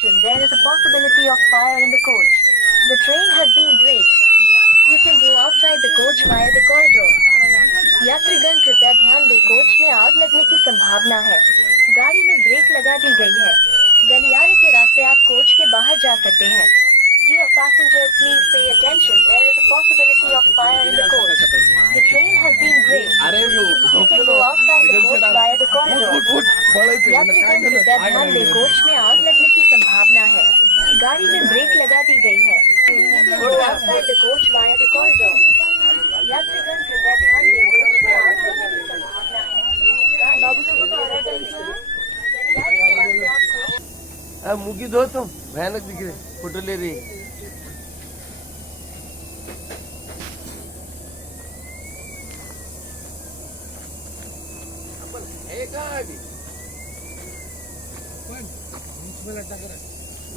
attention, there is a possibility of fire in the coach. The train has been braked. You can go outside the coach via the corridor. यात्रीगण कृपया ध्यान दें, कोच में आग लगने की संभावना है। गाड़ी में ब्रेक लगा दी गई है। गलियारे के रास्ते आप कोच के बाहर जा सकते हैं। Dear passengers, please pay attention. There is a possibility of fire in the coach. The train has been braked. You can go outside the coach via the corridor. यात्रीगण कृपया ध्यान दें, कोच में आग लगने की संभावना है। गाड़ी में ब्रेक लगा दी गई है। Go outside the coach via the corridor. यात्रीगण कृपया ध्यान दें, कोच में आग लगने की संभावना है। बाबू को तो आ रहा है। मुगी दो तुम भयानक दिख रहे, फोटो ले रही।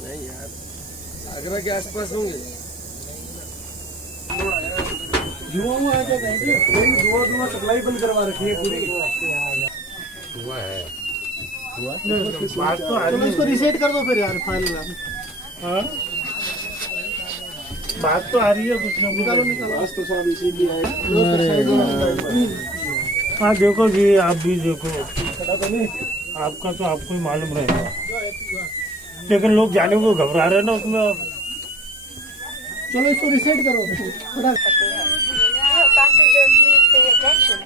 नहीं यार, आगरा के आसपास होंगे। धुआं सप्लाई बंद करवा रखी है पूरी। हुआ है, बात तो चलो इसको रीसेट कर दो फिर यार फाइल में। हाँ बात तो आ रही है, कुछ ना निकालो। आज तो सब इसीलिए है। हाँ देखो जी, आप भी देखो, आपका तो आपको ही मालूम रहेगा, लेकिन लोग जाने को घबरा रहे हैं ना उसमें। चलो इसको रीसेट करो। Passengers, please pay attention.